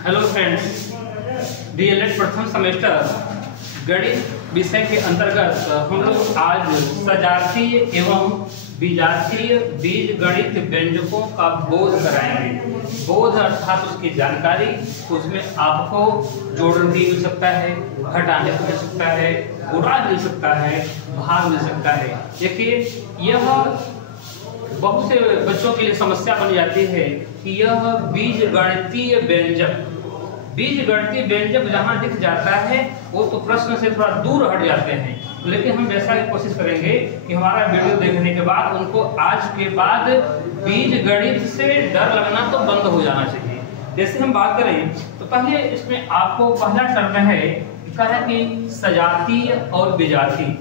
Hello friends, DElEd प्रथम semester गणित विषय के अंतर्गत हम लोग आज सजातीय एवं विजातीय बीजगणित व्यंजकों का बोध कराएंगे। बोध अर्थात उसकी जानकारी, उसमें आपको जोड़ने भी मिल सकता है, घटाने को मिल सकता है, गुणा मिल सकता है, भाग मिल सकता है। देखिए, यह बहुत से बच्चों के लिए समस्या बन जाती है कि यह बीजगणितीय व्यंजक जहां दिख जाता है वो तो प्रश्न से थोड़ा दूर हट जाते हैं, लेकिन हम वैसा की कोशिश करेंगे कि हमारा वीडियो देखने के बाद उनको आज के बाद बीजगणित से डर लगना तो बंद हो जाना चाहिए। जैसे हम बात करें तो पहले इसमें आपको पहला टर्म है कि सजातीय और विजातीय।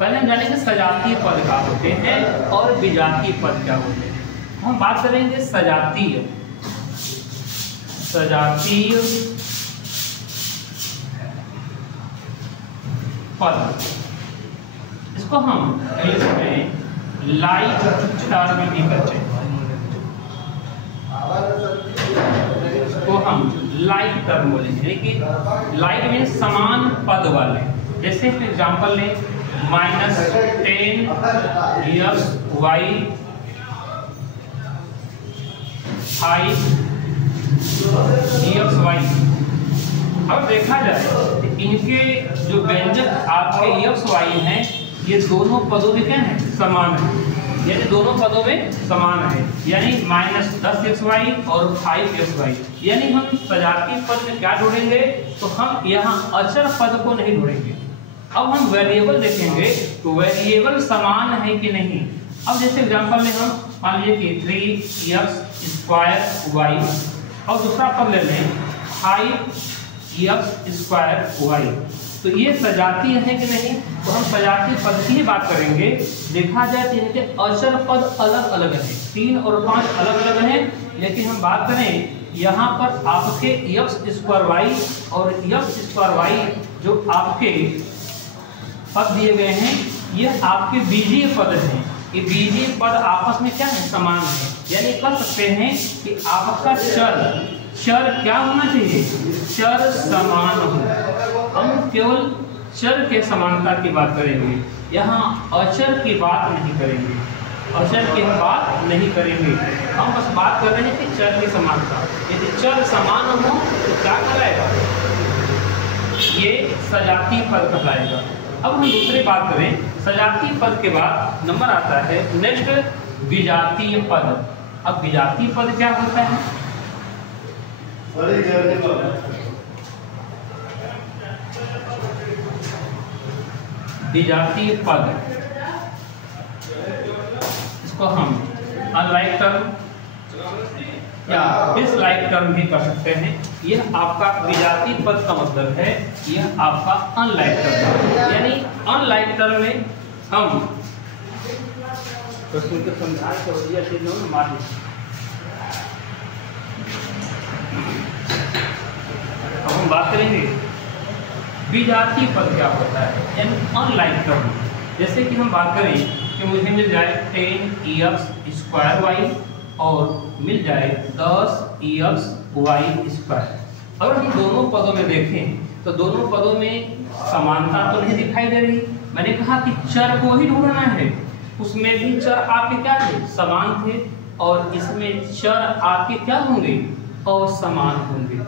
पहले हम जानेंगे सजातीय पद क्या होते हैं और विजातीय पद क्या होते हैं। हम बात करेंगे सजातीय पद। इसको हम इंग्लिश में लाइक टर्म भी कहते हैं। इसको हम लाइक टर्म बोलेंगे, लेकिन लाइक में समान पद वाले। जैसे एग्जांपल लें, -10 xy 5 xy। अब देखा जाए तो इनके जो व्यंजक आपके xy हैं, ये दोनों पदों में क्या है, समान है। यानी दोनों पदों में समान है, यानी -10 xy और 5 xy। यानी हम सजातीय पद में क्या जोड़ेंगे, तो हम यहाँ अचर पद को नहीं जोड़ेंगे। अब हम वेरिएबल देखेंगे तो वेरिएबल समान है कि नहीं। अब जैसे एग्जांपल में हम मान लीजिए कि 3x² y और दूसरा पद ले लें 5x² y, तो ये सजातीय है कि नहीं। तो हम सजातीय पद की बात करेंगे। देखा जाए तो इनके अचर पद अलग अलग हैं, 3 और 5 अलग अलग हैं, लेकिन हम बात करें यहाँ पर आपके x² y और x² y जो आपके पद दिए गए हैं, ये आपके बीजीय पद हैं। ये बीजीय पद आपस में क्या है, समान है। यानी कह सकते हैं कि आपका चर क्या होना चाहिए, चर समान हो। हम केवल चर के समानता की बात करेंगे, यहाँ अचर की बात नहीं करेंगे। अचर की हम बात नहीं करेंगे, हम बस बात कर रहे हैं कि चर की समानता। यदि चर समान हो तो क्या कहलाएगा, ये सजातीय पद कहलाएगा। अब हम दूसरी बात करें, सजातीय पद के बाद नंबर आता है नेक्स्ट विजातीय पद। अब विजातीय पद क्या होता है, विजातीय पद, इसको हम अनलाइक टर्म या डिसलाइक टर्म भी कर सकते हैं। यह आपका विजातीय पद का मतलब है, यह आपका अनलाइक टर्म है। यानी अनलाइक टर्म में हम अब हम बात करेंगे विजातीय पद क्या होता है, यानी अनलाइक टर्म। जैसे कि हम बात करें कि मुझे मिल जाए 10x² y और मिल जाए 10xy²। अगर हम दोनों पदों में देखें तो दोनों पदों में समानता तो नहीं दिखाई दे रही। मैंने कहा कि चर को ही ढूंढना है, उसमें भी चर आपके क्या थे, समान थे, और इसमें चर आपके क्या होंगे, असमान होंगे।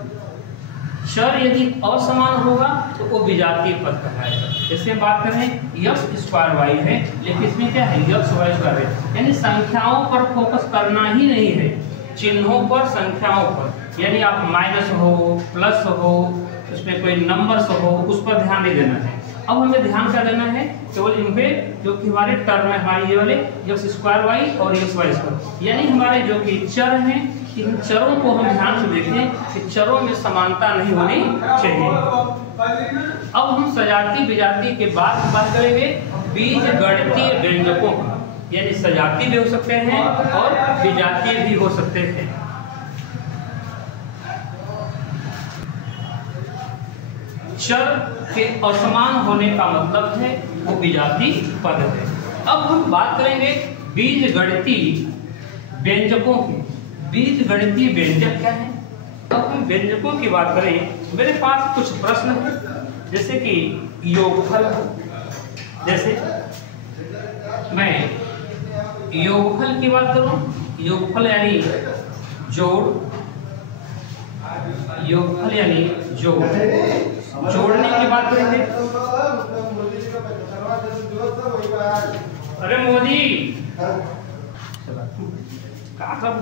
चर यदि असमान होगा तो वो विजातीय पद कहलाएगा। जैसे बात करें x² है, लेकिन इसमें क्या है, xy² है। यानी संख्याओं पर फोकस करना ही नहीं है, चिन्हों पर, संख्याओं पर। यानी आप माइनस हो, प्लस हो, उसमें कोई नंबर्स हो, उस पर ध्यान नहीं देना है। अब हमें ध्यान क्या देना है, केवल इन पे जो कि हमारे टर्म है, हमारे ये वाले x² और xy²। यानी हमारे जो कि चर हैं, इन चरों को हम ध्यान से देखें कि चरों में समानता नहीं होनी चाहिए। अब हम सजातीय विजातीय के बाद बात करेंगे बीजगणितीय व्यंजकों का। यानी सजातीय भी हो सकते हैं और विजातीय भी हो सकते हैं। चर के असमान होने का मतलब है वो विजातीय पद है। अब हम बात करेंगे बीजगणितीय व्यंजकों की। बीजगणितीय व्यंजक क्या है? अब हम व्यंजकों की बात करें, मेरे पास कुछ प्रश्न है, जैसे कि योगफल। जैसे मैं योगफल की बात करूं, योगफल यानी जोड़, योगफल यानी जोड़, जोड़ने की बात करेंगे। अरे मोदी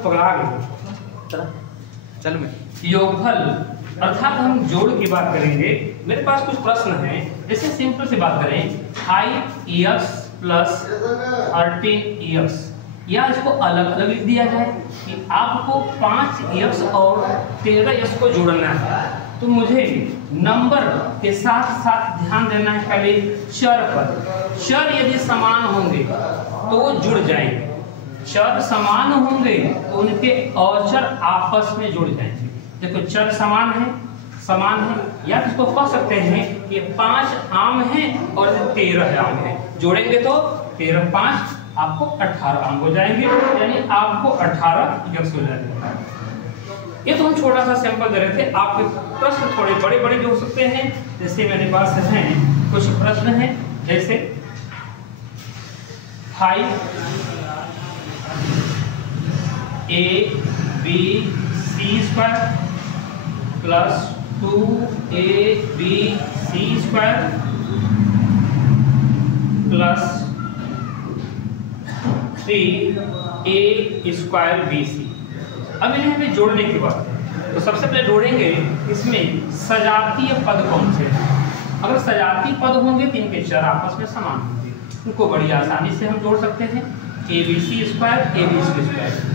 पकड़ा गए, चल मैं योगफल अर्थात हम जोड़ की बात करेंगे। मेरे पास कुछ प्रश्न हैं, जैसे सिंपल से बात करें 5x प्लस 13x, या इसको अलग अलग लिख दिया जाए कि आपको 5x और 13x को जोड़ना है, तो मुझे नंबर के साथ साथ ध्यान देना है पहले चर पर। चर यदि समान होंगे तो जुड़ जाएंगे, चर समान होंगे तो उनके औचर आपस में जुड़ जाएंगे। देखो चर समान है, या इसको कह सकते हैं कि 5 आम हैं और 13 आम हैं, जोड़ेंगे तो 13 5 आपको 18 आम हो जाएंगे, यानी आपको 18 x हो जाएंगे। ये तो हम छोटा सा सैंपल दे रहे थे, आपके प्रश्न थोड़े बड़े बड़े भी हो सकते हैं। जैसे मेरे पास हैं कुछ प्रश्न हैं, जैसे 5 abc² plus 2abc² plus 3a² bc। अब इन्हें हमें जोड़ने की बात है, तो सबसे पहले जोड़ेंगे इसमें सजातीय पद कौन से हैं। अगर सजातीय पद होंगे तो इनके चर आपस में समान होंगे, उनको बड़ी आसानी से हम जोड़ सकते हैं। abc²,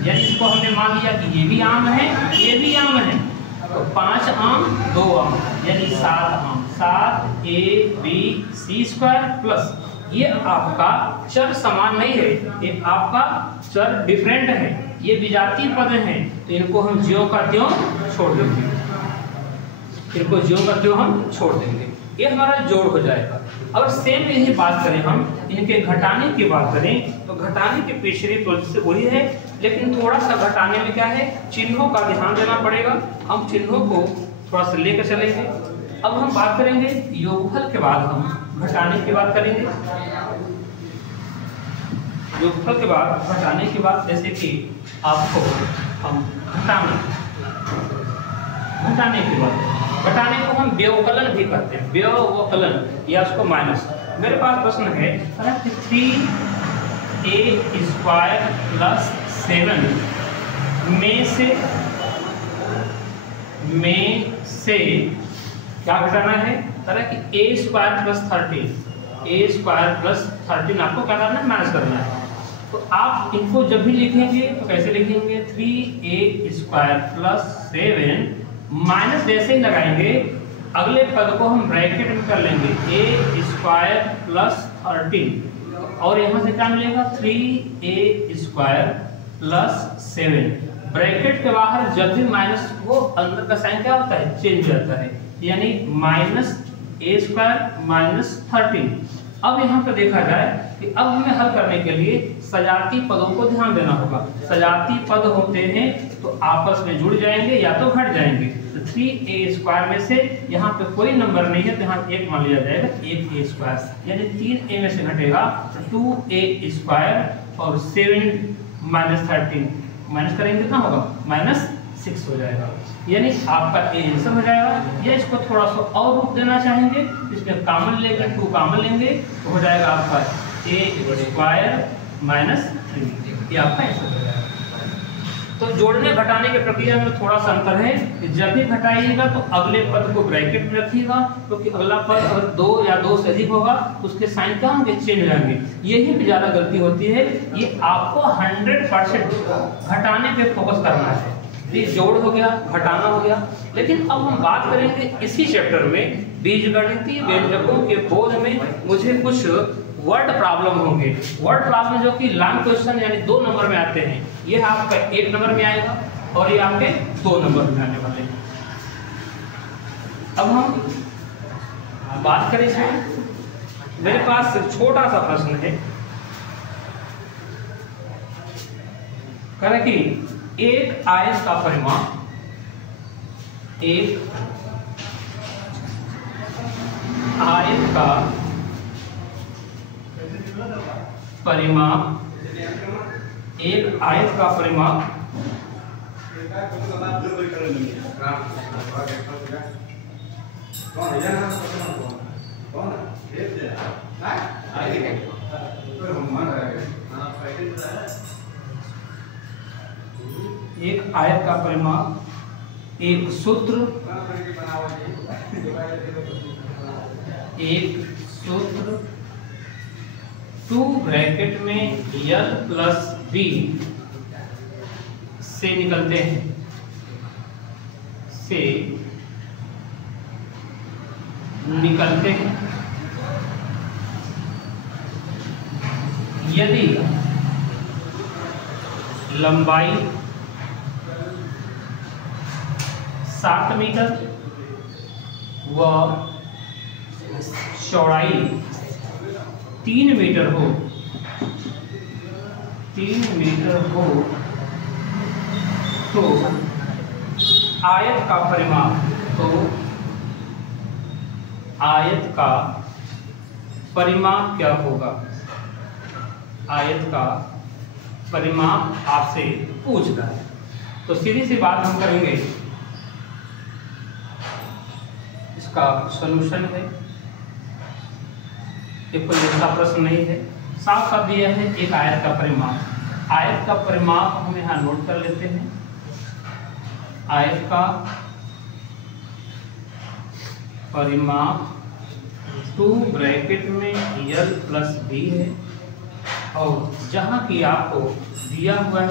यानी इसको हमने मान लिया कि ये भी आम है, ये भी आम है, तो 5 आम 2 आम यानी 7 आम, 7abc² प्लस ये आपका चर समान नहीं है, ये आपका चर डिफरेंट है, ये विजातीय पद हैं, तो इनको हम ज्यों का त्यों छोड़ देंगे, इनको ज्यों का त्यों हम छोड़ देंगे, ये हमारा जोड़ हो जाएगा। अगर सेम यही बात करें हम इनके घटाने की बात करें, तो घटाने की पिछली प्रोसेस वही है, लेकिन थोड़ा सा घटाने में क्या है, चिन्हों का ध्यान देना पड़ेगा। हम चिन्हों को थोड़ा सा लेकर चलेंगे। अब हम बात करेंगे योगफल के बाद हम घटाने की बात करेंगे। योगफल के बाद घटाने की बात, जैसे कि आपको हम घटाने की बात, घटाने को हम व्यवकलन भी कहते हैं, व्यवकलन या उसको माइनस। मेरे पास प्रश्न है 3a² प्लस 7 में से क्या घटाना है, तरह कि a² प्लस 13, a² प्लस 13 आपको क्या करना है, माइनस करना है। तो आप इनको जब भी लिखेंगे तो कैसे लिखेंगे, 3a² प्लस 7 माइनस जैसे ही लगाएंगे अगले पद को हम ब्रैकेट में कर लेंगे, a² प्लस 13, और यहाँ से क्या मिलेगा, 3a² प्लस 7। ब्रैकेट के बाहर जब भी माइनस वो अंदर का साइन क्या होता है, चेंज हो जाता है, यानी -a² माइनस 13। अब यहाँ पे देखा जाए कि अब हमें हल करने के लिए सजातीय पदों को ध्यान देना होगा। सजातीय पद होते हैं तो आपस में जुड़ जाएंगे या तो घट जाएंगे। तो 3a² में से यहाँ पे कोई नंबर नहीं है, तो यहाँ 1 मान लिया जाएगा, 1a², यानी 3a में से घटेगा 2a² और 7 माइनस 13 माइनस करेंगे कितना होगा, -6 हो जाएगा, यानी आपका ए आंसर हो जाएगा। या इसको थोड़ा सा और रूप देना चाहेंगे, इसमें कॉमन लेंगे, 2 कॉमन लेंगे तो हो जाएगा आपका a² माइनस 3, ये आपका आंसर हो जाएगा। तो जोड़ने घटाने के प्रक्रिया में थोड़ा सा अंतर है कि जब भी घटाइएगा तो अगले पद को ब्रैकेट में रखिएगा, क्योंकि अगला पद अगर 2 या 2 से अधिक होगा उसके साइन क्या होंगे, चेंज हो जाएंगे। यही पे ज्यादा गलती होती है, ये आपको 100% घटाने पे फोकस करना है। ये जोड़ हो गया, घटाना हो गया। लेकिन अब हम बात करेंगे इसी चैप्टर में बीजगणितीय व्यंजकों के बोध में मुझे कुछ वर्ड प्रॉब्लम होंगे। वर्ड प्रॉब्लम जो कि लॉन्ग क्वेश्चन यानी 2 नंबर में आते हैं, ये आपका 1 नंबर में आएगा और ये आपके 2 नंबर में आने वाले हैं। अब हम बात करें इसमें, मेरे पास छोटा सा प्रश्न है, कह रहा कि एक आयत का परिमाण एक आयत का परिमाप, एक आयत का परिमाप एक आयत का परिमाप, एक सूत्र, एक सूत्र 2 ब्रैकेट में L प्लस B से निकलते हैं, से निकलते हैं। यदि लंबाई 7 मीटर व चौड़ाई 3 मीटर हो, 3 मीटर हो, तो आयत का परिमाप, तो आयत का परिमाप क्या होगा? आयत का परिमाप आपसे पूछ रहा है, तो सीधी सी बात हम करेंगे, इसका सॉल्यूशन है। ये कोई ऐसा प्रश्न नहीं है, साफ साफ दिया है एक आयत का परिमाप। आयत का परिमाप हम यहाँ नोट कर लेते हैं। आयत का परिमाप 2 ब्रैकेट में L प्लस B है, और जहाँ की आपको दिया हुआ है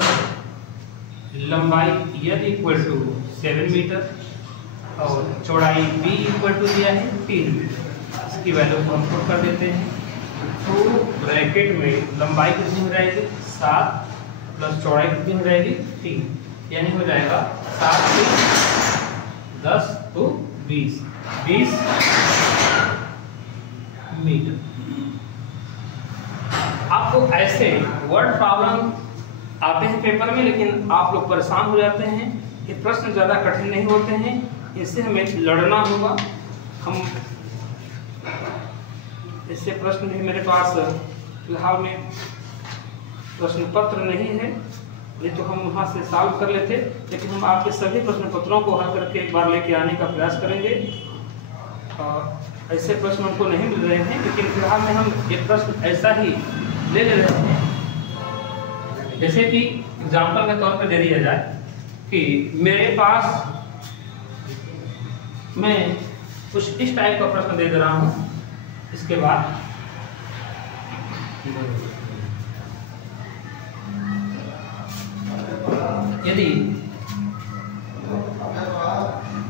लंबाई L इक्वल टू 7 मीटर और चौड़ाई B इक्वल टू दिया है 3 मीटर। इसकी वैल्यू को हम पुट कर देते हैं। तो ब्रैकेट में लंबाई कितनी हो जाएगी 7 प्लस चौड़ाई कितनी हो जाएगी 3, यानी हो जाएगा 7 से 10 तो 20 मीटर। आपको ऐसे वर्ड प्रॉब्लम आते हैं पेपर में, लेकिन आप लोग परेशान हो जाते हैं। ये प्रश्न ज़्यादा कठिन नहीं होते हैं, इससे हमें लड़ना होगा। हम इससे प्रश्न भी मेरे पास फिलहाल में प्रश्न पत्र नहीं है, नहीं तो हम वहाँ से सॉल्व कर लेते, लेकिन हम आपके सभी प्रश्न पत्रों को हल करके एक बार लेके आने का प्रयास करेंगे। ऐसे प्रश्न हमको नहीं मिल रहे हैं, लेकिन फिलहाल में हम एक प्रश्न ऐसा ही ले रहे हैं, जैसे कि एग्जाम्पल के तौर पर दे दिया जाए कि मेरे पास, मैं कुछ इस टाइप का प्रश्न दे रहा हूँ। इसके बाद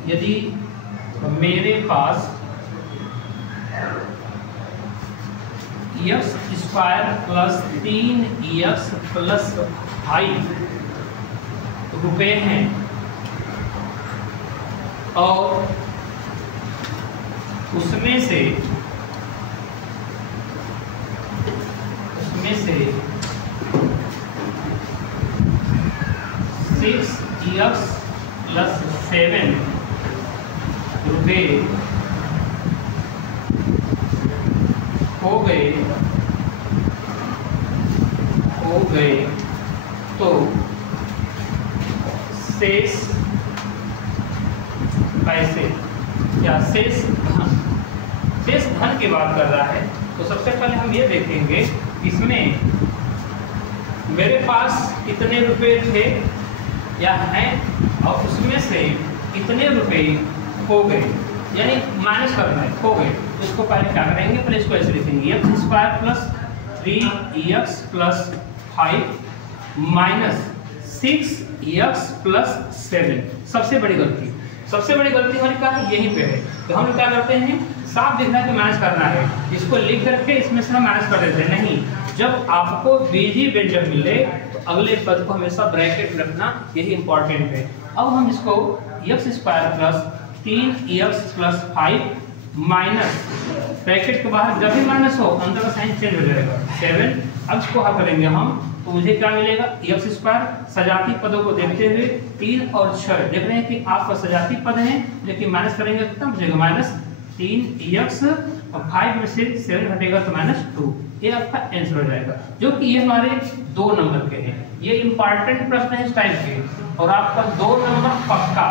यदि मेरे पास x² प्लस 3x प्लस 5 रुपए हैं और उसमें से 6x प्लस 7 रुपए हो गए तो शेष पैसे या शेष धन की बात कर रहा है। तो सबसे पहले हम ये देखेंगे इसमें मेरे पास कितने रुपए थे या हैं और उसमें से कितने रुपए हो गए, यानी माइनस करना है, हो गए। तो इसको पहले क्या करेंगे, पहले इसको ऐसे लिखेंगे x² plus 3x plus 5 minus 6x plus 7। सबसे बड़ी गलती हमारी क्या है, यहीं पे है। तो हम क्या करते हैं, साफ दिख रहा है कि माइनस करना है, इसको लिख करके इसमें से हम माइनस कर देते हैं। नहीं, जब आपको बीजी व्यंजक मिले तो अगले पद को हमेशा ब्रैकेट में रखना, यही इंपॉर्टेंट है। अब हम इसको x² plus 3x plus 5 minus bracket के बाहर जब भी माइनस हो अंदर का साइन चेंज हो जाएगा 7। अब इसको हल करेंगे हम तो मुझे क्या मिलेगा एक्स स्क्वायर। सजाती पदों को देखते हुए 3 और 6 देख रहे हैं कि आपका सजाती पद है, लेकिन माइनस करेंगे कितना बचेगा -3x और 5 में से 7 घटेगा तो -2। ये आपका आंसर हो जाएगा, जो कि ये हमारे 2 नंबर के हैं। ये इंपॉर्टेंट प्रश्न है इस टाइप के, और आपका 2 नंबर पक्का,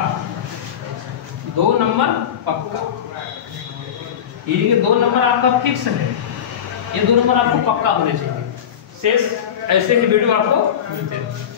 2 नंबर पक्का, ये 2 नंबर आपका फिक्स है, ये 2 नंबर आपको पक्का होने चाहिए। शेष ऐसे ही वीडियो आपको मिलते हैं।